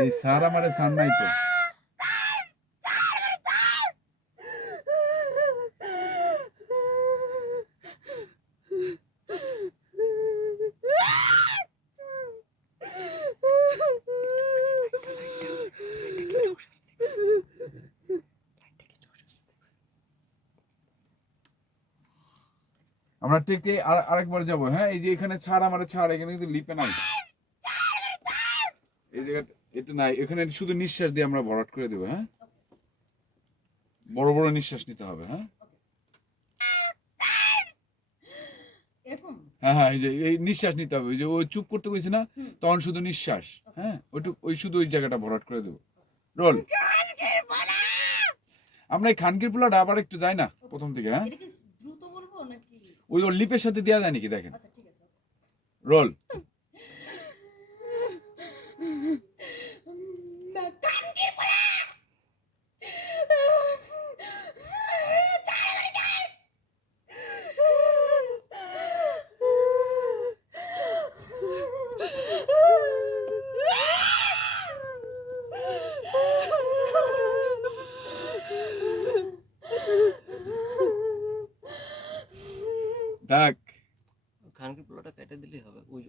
এই স্যার আমারে সান নাই তো। আমরা টেকে আরেকবার যাব। হ্যাঁ, এই যে এখানে ছাড়, আমার ছাড়, এখানে কিন্তু লিপে নাই। এই জায়গাটা এটা নাই, এখানে শুধু নিঃশ্বাস দিয়ে আমরা ভরাট করে দেবো। হ্যাঁ, বড় বড় নিঃশ্বাস নিতে হবে। হ্যাঁ হ্যাঁ হ্যাঁ, এই যে এই নিঃশ্বাস নিতে হবে। ওই যে ওই চুপ করতে কইছে না, তখন শুধু নিঃশ্বাস। হ্যাঁ, ওই শুধু ওই জায়গাটা ভরাট করে দেবো। রোল। আমরা এই খানকির পোলাটা আবার একটু যাই না প্রথম থেকে। হ্যাঁ, দ্রুত বলবো নাকি? ওই ওর লিপের সাথে দেওয়া যায় নাকি দেখেন। রোল। ডাক। খানকির পোলাটা কেটে দিলেই হবে। ওই